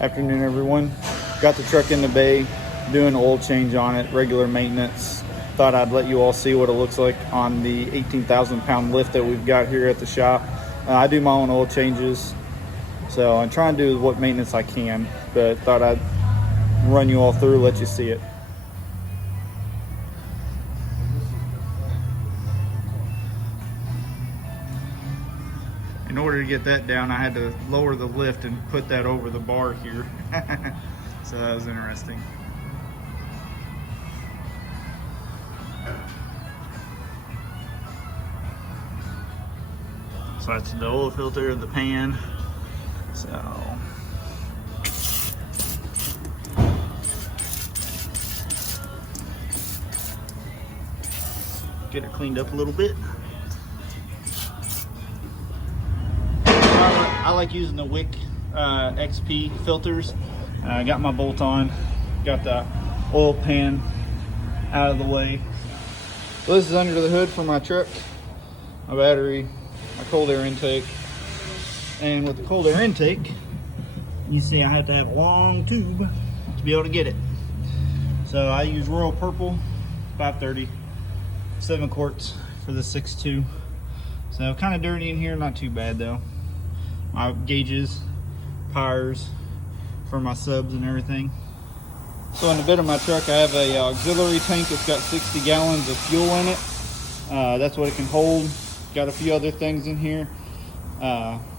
Afternoon, everyone. Got the truck in the bay, doing oil change on it, regular maintenance. Thought I'd let you all see what it looks like on the 18,000 pound lift that we've got here at the shop. I do my own oil changes, so I'm trying to do what maintenance I can, but thought I'd run you all through, let you see it. In order to get that down, I had to lower the lift and put that over the bar here. So that was interesting. So that's the oil filter, the pan. So get it cleaned up a little bit. I like using the Wick XP filters. I got my bolt on, got the oil pan out of the way. So this is under the hood for my truck, my battery, my cold air intake. And with the cold air intake, you see I have to have a long tube to be able to get it. So I use Royal Purple 530, 7 quarts for the 6.2. So kind of dirty in here, not too bad though. My gauges, pyres for my subs and everything. So in the bed of my truck, I have a auxiliary tank. It's got 60 gallons of fuel in it. That's what it can hold. Got a few other things in here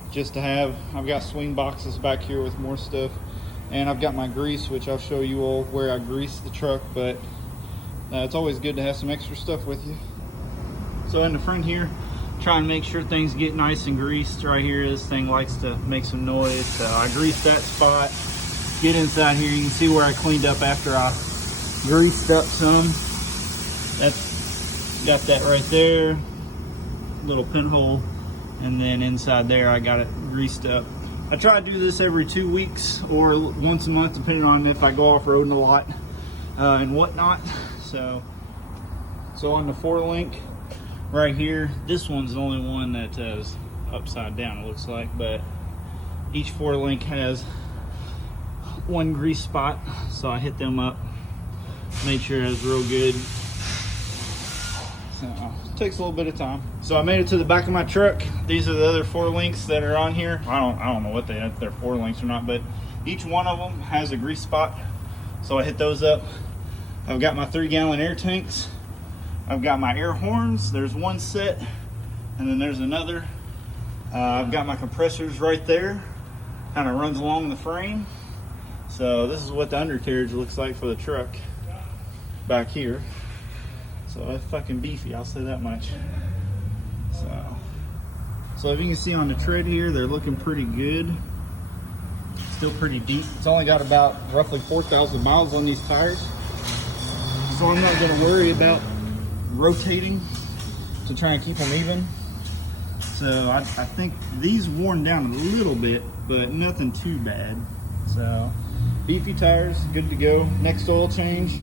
just to have. I've got swing boxes back here with more stuff, and I've got my grease, which I'll show you all where I grease the truck, but it's always good to have some extra stuff with you. So in the front here, try and make sure things get nice and greased. Right here, this thing likes to make some noise, so I grease that spot. Get inside here, you can see where I cleaned up after I greased up some. That's got that right there, little pinhole, and then inside there I got it greased up. I try to do this every 2 weeks or once a month, depending on if I go off-roading a lot and whatnot. So on the 4-link right here, this one's the only one that is upside down, it looks like, but each 4-link has one grease spot, so I hit them up, made sure it was real good. So it takes a little bit of time. So I made it to the back of my truck. These are the other 4 links that are on here. I don't know what if they're 4 links or not, but each one of them has a grease spot, so I hit those up. I've got my 3-gallon air tanks. I've got my air horns. There's one set, and then there's another. I've got my compressors right there. Kind of runs along the frame. So this is what the undercarriage looks like for the truck back here. So it's fucking beefy, I'll say that much. So if you can see on the tread here, they're looking pretty good. Still pretty deep. It's only got about roughly 4,000 miles on these tires. So I'm not gonna worry about rotating to try and keep them even. So I think these worn down a little bit, but nothing too bad. So beefy tires, good to go. Next oil change.